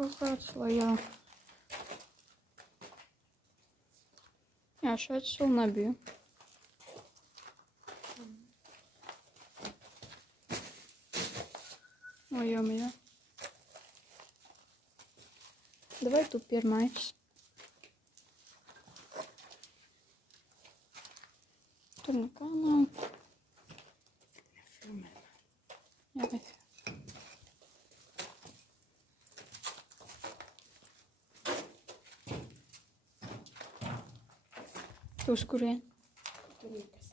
kaut kāds, vai jā? Jā, šeit es vēl nebiju. Ой, ё-моё. Давай tu pirmais. Tur nekā nav. Jā, bet. Tu uz kurien? Tur nekas.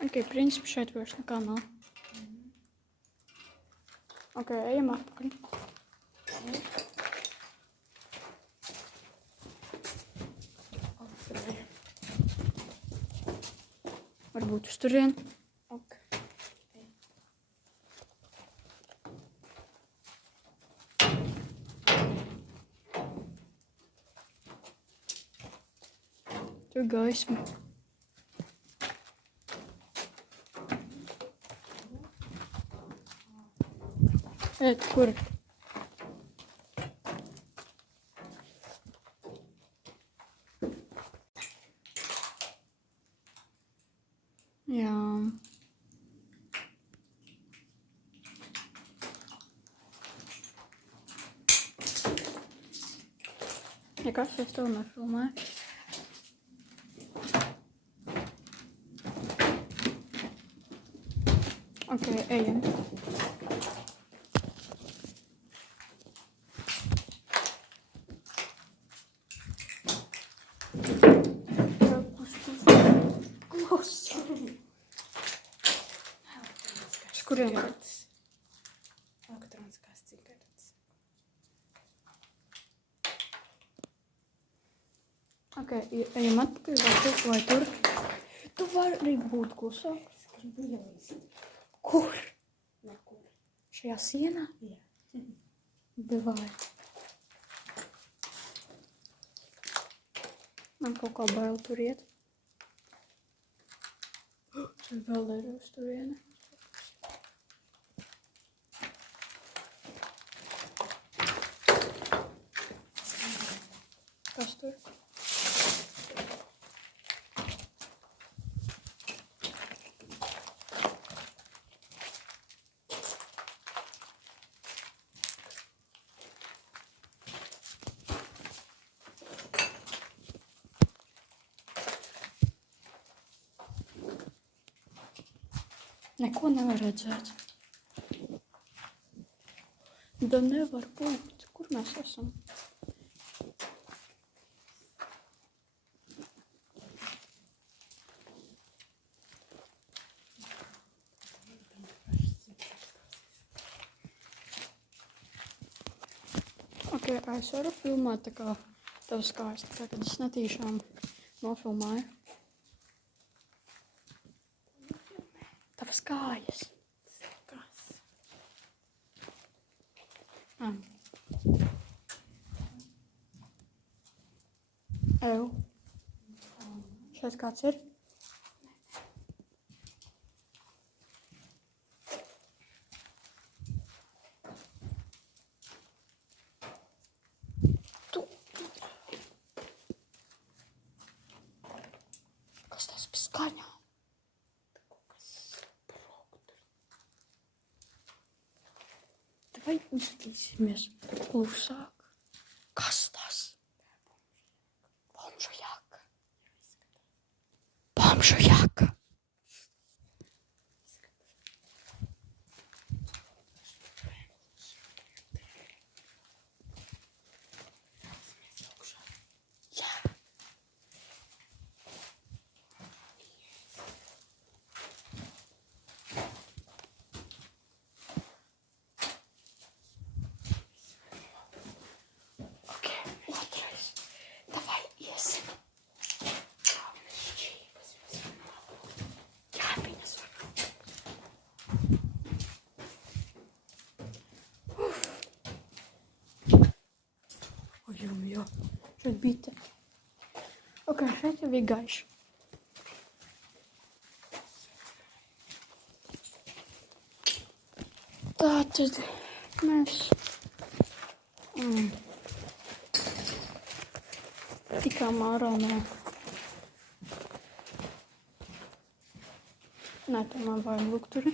Ok, principā šeit vairs nekā nav. Ok, ejam atpakaļ. Varbūt uz turien. Ok. Tur gaisma. Ēt, kur? Jā. Ja kas es to nefilmēju? Ok, ejam. Kurien? Elektroniskās cigaretes. Ok, ejam atpakaļ vai tur? Tu vari būt klusāk. Es gribu ielīst. Kur? Nekur. Šajā sienā? Jā. Divai. Man kaut kā bail tur iet. Tur vēl ir uz turieni. Kas tur? Neko nevar redzēt. Da nevar būt. Kur mēs esam? Ok, es varu filmēt tā kā tavas kājas, tā kā kad es netīšām nofilmēju. Tavas kājas. Kas? Ew. Šeit kāds ir? Tu. Kas tas bez skaņām? Vai izskatīsimies klusāk? Kas tas? Bomžu jaka. Bomžu jaka. Jā. Šeit bite. Ok, šeit jau ir gaiši. Tātad mēs tikām ārā no... Nē, tomēr vajag lukturi.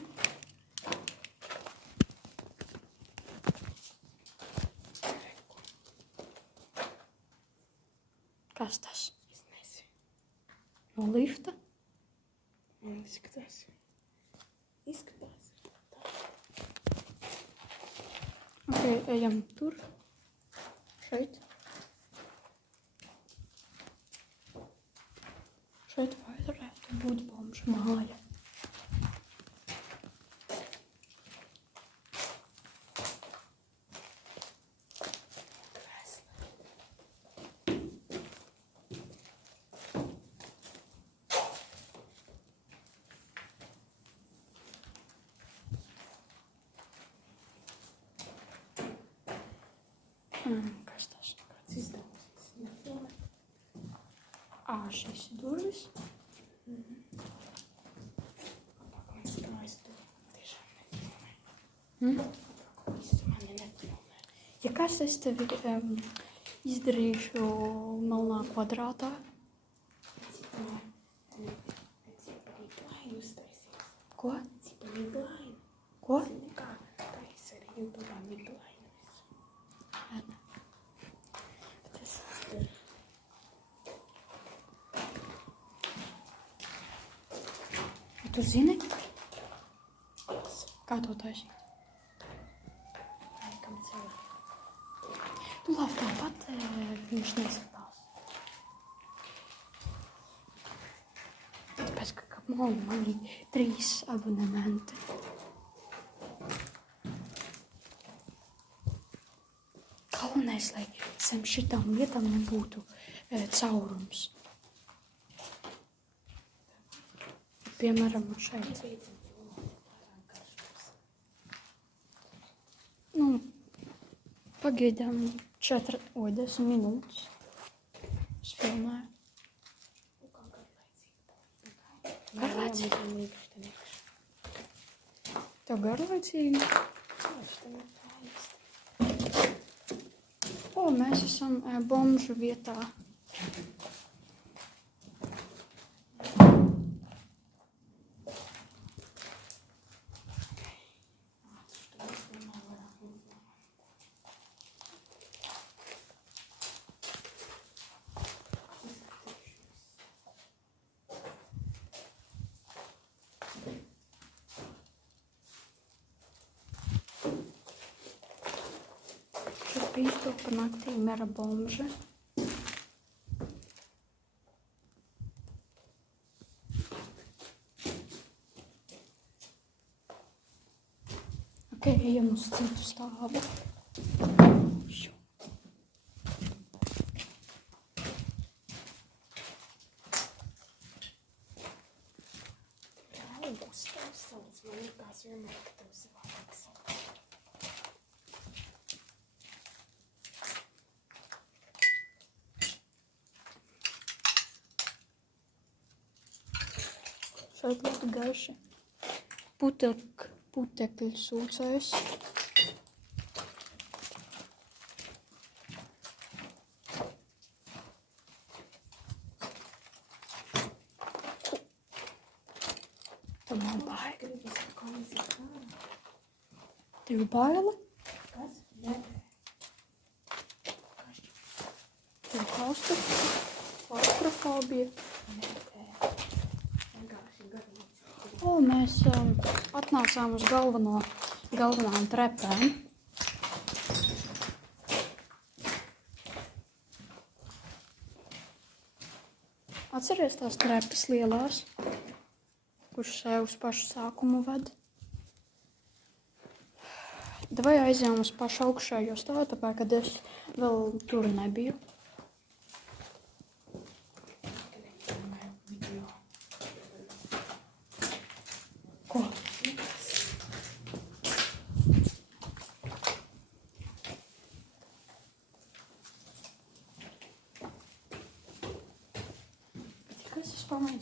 Kas tas? Es nezinu. No lifta? Man izskatās. Izskatās. Ok, ejam tur. Šeit. Šeit varētu būt bomžu māja. Kas tas? Kāds izdevums? Nefilmē. Šis ir durvis. Labāk man skājas tur. Tiešām nefilmē. Viss mani nefilmē. Ja kas es tevi izdarīšu melnā kvadrātā? Ciparīgi uztaisīs. Ko? Ciparīgi laina. Ko? Zini kā, taisa arī YouTube'ā midlaina. Tu zini? Kā to taisīt? Laikam ceļā. Tu labi tāpat viņš neskatās. Tāpēc, ka man ir 3 abonementi. Galvenais, lai zem šitām lietām nebūtu caurums. Piemēram, šeit. Nu, pagaidām 10 minūtes. Es filmēju. Garlaicīgi? Tev garlaicīgi? O, mēs esam bomžu vietā. Pīstu pa naktīm era bomža. Ok, ejam uz citu stāvu. Uzstāvs sauc, man likās vienmēr, ka tev savādāk sauc. Šeit ļoti gaiši. Putekļu sūcējs. Tev nav baila? Tev ir baila? Kas? Nē. Tev ir klaustrofobija? O, mēs atnācām uz galvenām trepēm. Atceries tās trepas lielās, kurš sev uz pašu sākumu ved? Vai aizjām uz pašu augšējo stāvu, tāpēc, kad es vēl tur nebiju. Ko?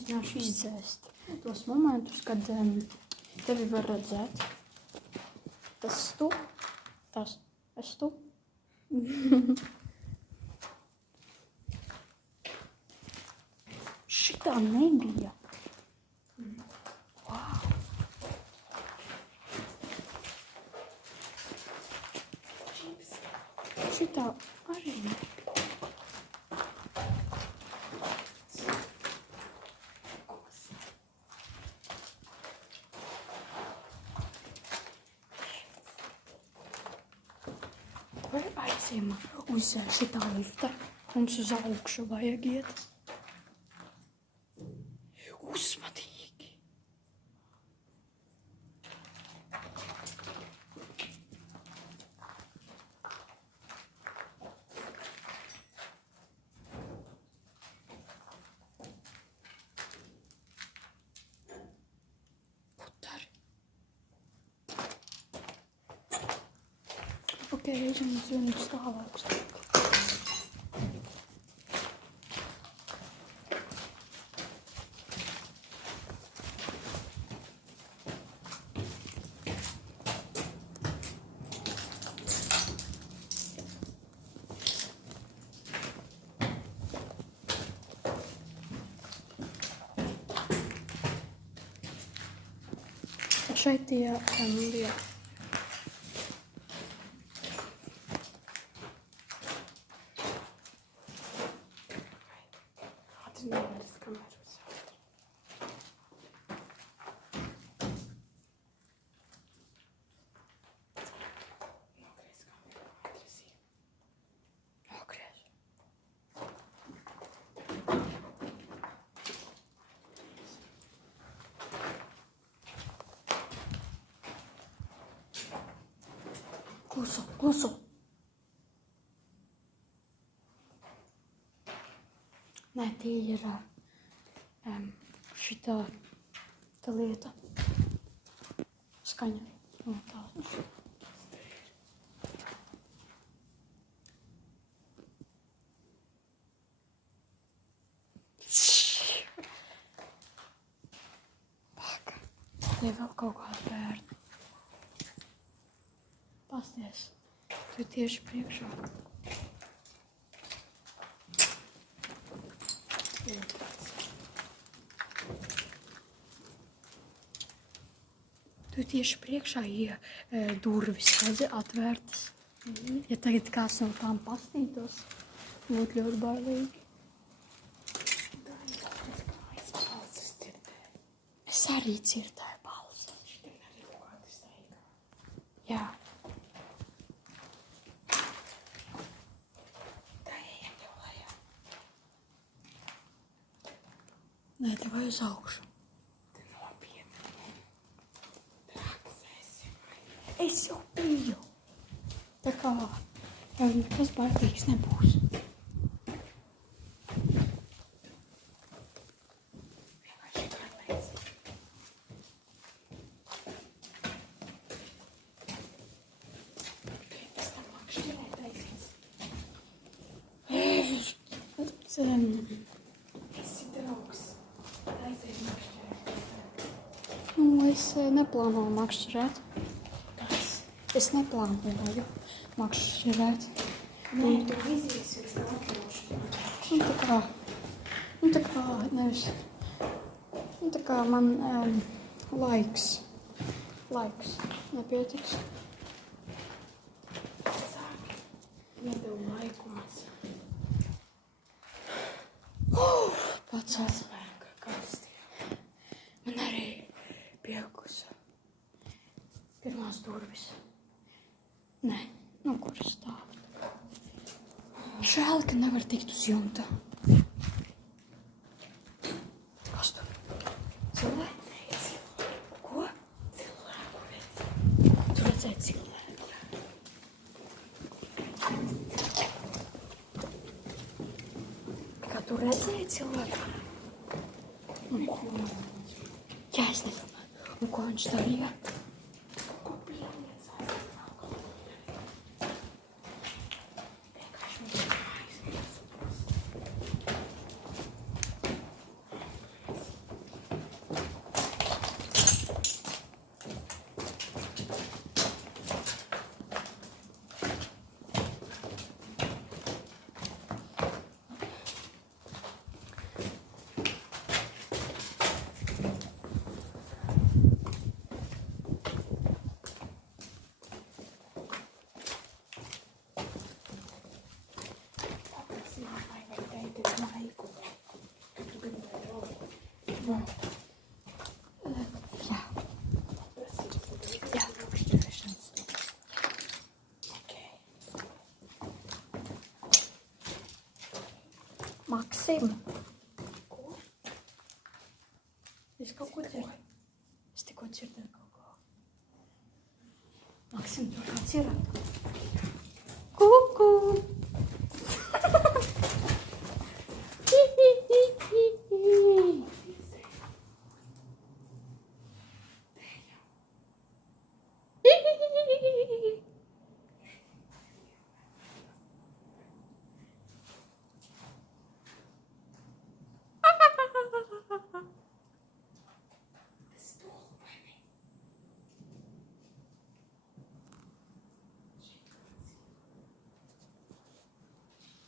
Mēģināšu izdzēst tos momentus, kad tevi var redzēt. Tas tu, tas es tu. Šitā nebija. Wow. Šitā arī ne. Vai aizsim uz šitā lifta? Mums uz augšu vajag iet. Uzmanīgi! Putari! Ok, ejam uz vienu stāvāku. Šeit tie bija. Atrinājums kameras. Nogriez kameru, atrisī. Nogriez. Klusu, klusu. Nē, tie ir šitā tā lieta. Skaņa. No tā. Paka. Tie vēl kaut kādi bērni. Pasties. Tu tieši priekšā. Tu tieši priekšā durvis, redzi, atvērtas. Ja tagad kāds no tām pastītos, būtu ļoti bailīgi. Es arī dzirdēju balsis. Šitam arī kaut kādi steigā. Jā. Tā ejam jau lejā. Nē, tev vai uz augšu. Te nopietni. Traksēsim. Es jau biju. Tā kā nekas bailīgs nebūs. Vienkārši tur lēc. Pēc tam makšķerēt aizies. Esi draugs. Aizies makšķerēt. Nu, es neplānoju makšķerēt. Kas? Es neplānoju makšķerēt. Nē, tu aizies, es tā atļaušu. Nu tā kā, nevis. Nu tā kā man laiks nepietiks. Sāki. Nedēļ laikos. Pacēs. Spēka karstie. Man arī pieaugusi pirmās durvis. Nē, nu kuras stāv. Žēl, ka nevar tikt uz jumta. Kas tur? Cilvēks? Ko? Cilvēku redz. Tu redzēji cilvēku? Kā tu redzēji cilvēku? Un ko? Jā, es nezinu. Un ko viņš darīja? Ko pieliecās? Vienkārši viņš aizies. Максим. Искал котир. Сте котир да како. Максим dur котира. Ку-ку.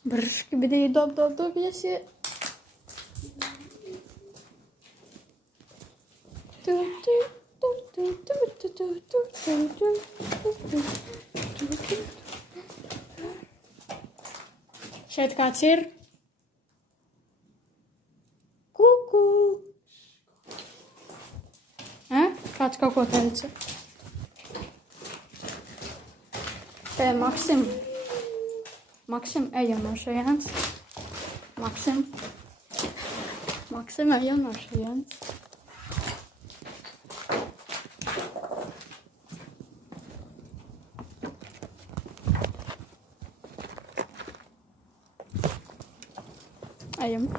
Brrrr gibi değil. Dop yesi. Šeit kāds ir? Kuku! Kāds kaut ko teica? Maksim. Maksim, ejam no šejienes. Maksim. Maksim, ejam no šejienes. Ejam.